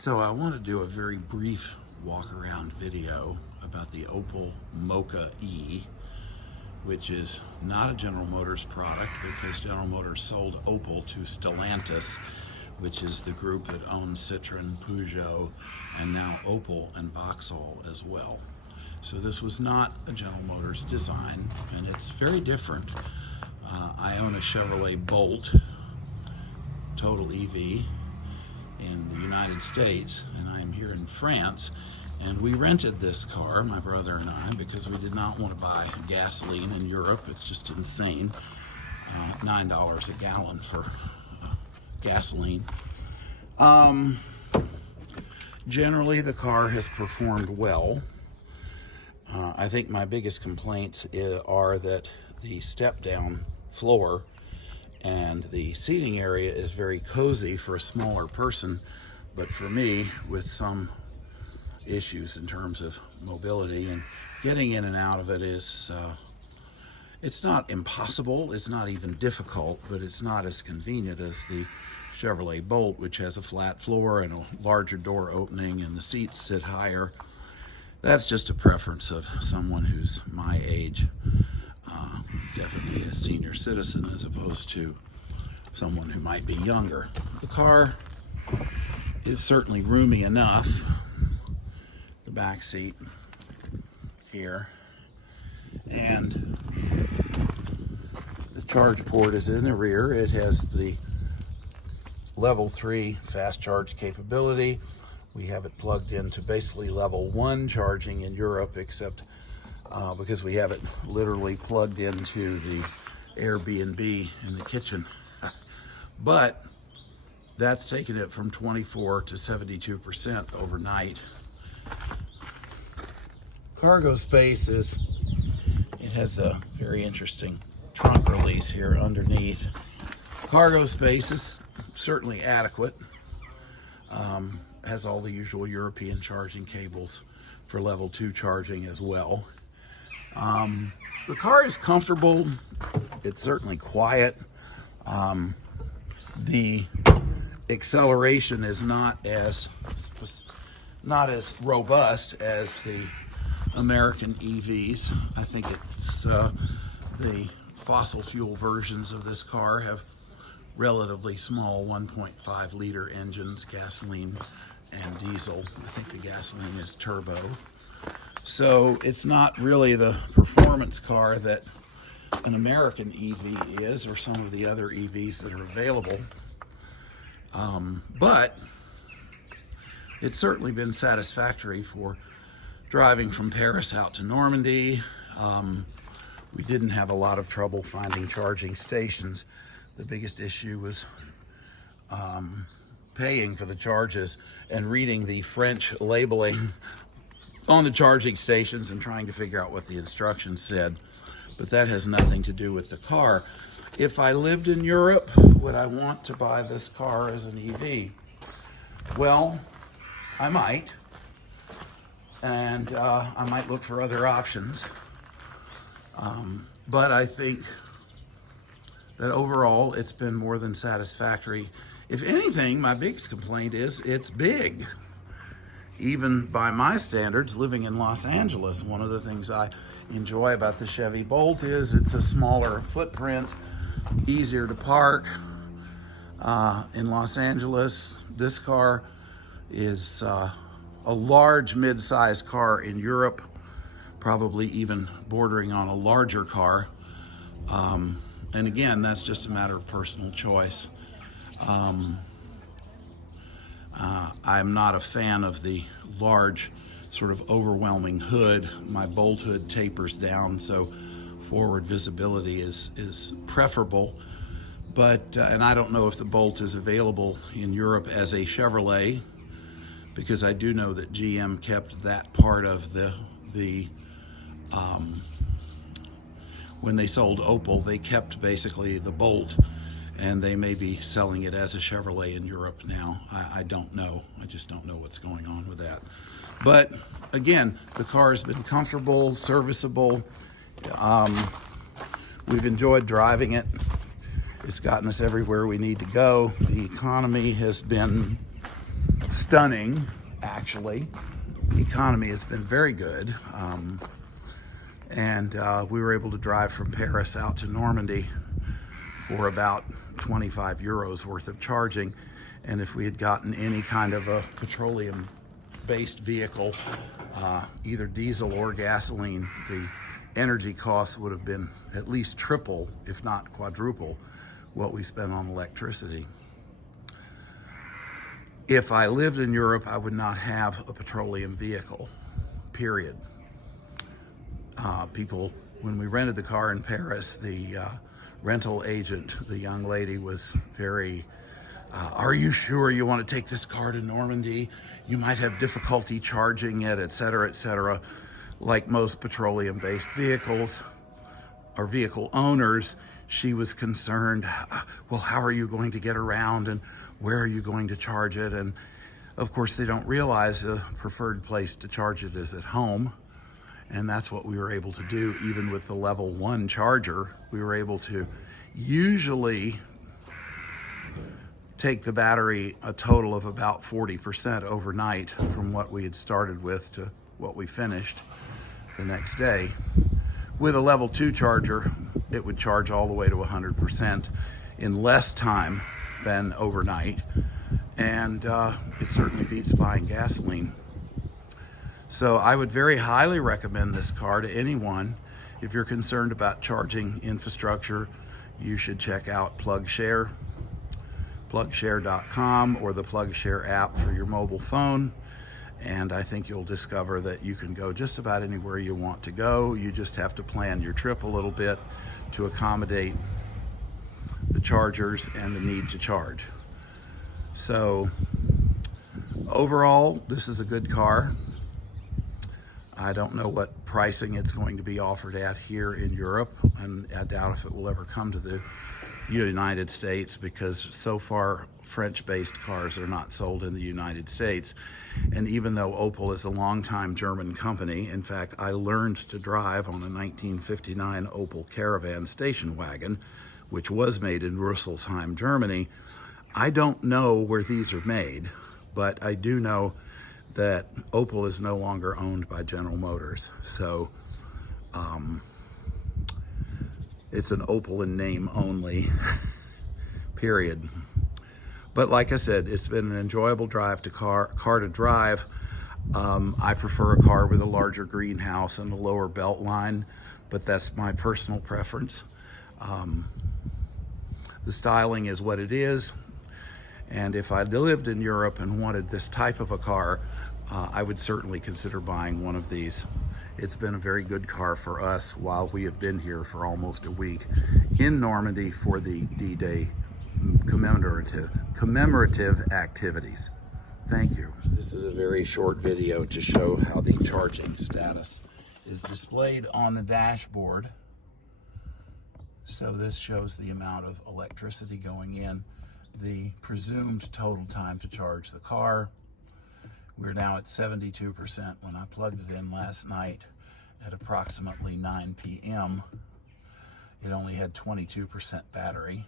So I want to do a very brief walk around video about the Opel Mokka-e, which is not a General Motors product because General Motors sold Opel to Stelantis, which is the group that owns Citroen, Peugeot, and now Opel and Vauxhall as well. So this was not a General Motors design, and it's very different. I own a Chevrolet Bolt total EV in the United States, and I'm here in France, and we rented this car, my brother and I, because we did not want to buy gasoline in Europe. It's just insane. $9 a gallon for gasoline. Generally the car has performed well. I think my biggest complaints are that the step down floor and the seating area is very cozy for a smaller person, but for me, with some issues in terms of mobility and getting in and out of it is, it's not impossible, it's not even difficult, but it's not as convenient as the Chevrolet Bolt, which has a flat floor and a larger door opening and the seats sit higher. That's just a preference of someone who's my age. Definitely a senior citizen as opposed to someone who might be younger. The car is certainly roomy enough. The back seat here, and the charge port is in the rear. It has the level 3 fast charge capability. We have it plugged into basically level 1 charging in Europe, except because we have it literally plugged into the Airbnb in the kitchen. But that's taken it from 24 to 72% overnight. Cargo space it has a very interesting trunk release here underneath. Cargo space is certainly adequate. Has all the usual European charging cables for level 2 charging as well. The car is comfortable. It's certainly quiet. The acceleration is not as robust as the American EVs. I think it's the fossil fuel versions of this car have relatively small 1.5 liter engines, gasoline and diesel. I think the gasoline is turbo. So it's not really the performance car that an American EV is, or some of the other EVs that are available. But it's certainly been satisfactory for driving from Paris out to Normandy. We didn't have a lot of trouble finding charging stations. The biggest issue was paying for the charges and reading the French labeling on the charging stations and trying to figure out what the instructions said. But that has nothing to do with the car. If I lived in Europe, would I want to buy this car as an EV? Well, I might. And I might look for other options. But I think that overall it's been more than satisfactory. If anything, my biggest complaint is it's big. Even by my standards, living in Los Angeles, one of the things I enjoy about the Chevy Bolt is it's a smaller footprint, easier to park. In Los Angeles, this car is a large mid-sized car in Europe, probably even bordering on a larger car. And again, that's just a matter of personal choice. I'm not a fan of the large, sort of overwhelming hood. My Bolt hood tapers down, so forward visibility is preferable. But, and I don't know if the Bolt is available in Europe as a Chevrolet, because I do know that GM kept that part of when they sold Opel, they kept basically the Bolt, and they may be selling it as a Chevrolet in Europe now. I don't know. I just don't know what's going on with that. But again, the car has been comfortable, serviceable. We've enjoyed driving it. It's gotten us everywhere we need to go. The economy has been stunning, actually. The economy has been very good. And we were able to drive from Paris out to Normandy for about 25 euros worth of charging. And if we had gotten any kind of a petroleum-based vehicle, either diesel or gasoline, the energy costs would have been at least triple, if not quadruple, what we spent on electricity. If I lived in Europe, I would not have a petroleum vehicle, period. People, when we rented the car in Paris, the rental agent, the young lady, was very, are you sure you want to take this car to Normandy? You might have difficulty charging it, etc., etc. Like most petroleum-based vehicles or vehicle owners, she was concerned, well, how are you going to get around and where are you going to charge it? And of course, they don't realize the preferred place to charge it is at home. And that's what we were able to do. Even with the level 1 charger, we were able to usually take the battery a total of about 40% overnight from what we had started with to what we finished the next day. With a level 2 charger, it would charge all the way to 100% in less time than overnight. And it certainly beats buying gasoline. So I would very highly recommend this car to anyone. If you're concerned about charging infrastructure, you should check out PlugShare, plugshare.com, or the PlugShare app for your mobile phone. And I think you'll discover that you can go just about anywhere you want to go. You just have to plan your trip a little bit to accommodate the chargers and the need to charge. So overall, this is a good car. I don't know what pricing it's going to be offered at here in Europe, and I doubt if it will ever come to the United States, because so far French-based cars are not sold in the United States. And even though Opel is a longtime German company, in fact, I learned to drive on a 1959 Opel Caravan station wagon, which was made in Rüsselsheim, Germany. I don't know where these are made, but I do know that Opel is no longer owned by General Motors. So it's an Opel in name only, period. But like I said, it's been an enjoyable drive to car to drive. I prefer a car with a larger greenhouse and a lower belt line, but that's my personal preference. The styling is what it is. And if I lived in Europe and wanted this type of a car, I would certainly consider buying one of these. It's been a very good car for us while we have been here for almost a week in Normandy for the D-Day commemorative activities. Thank you. This is a very short video to show how the charging status is displayed on the dashboard. So this shows the amount of electricity going in, the presumed total time to charge the car. We're now at 72%. When I plugged it in last night at approximately 9 p.m., it only had 22% battery.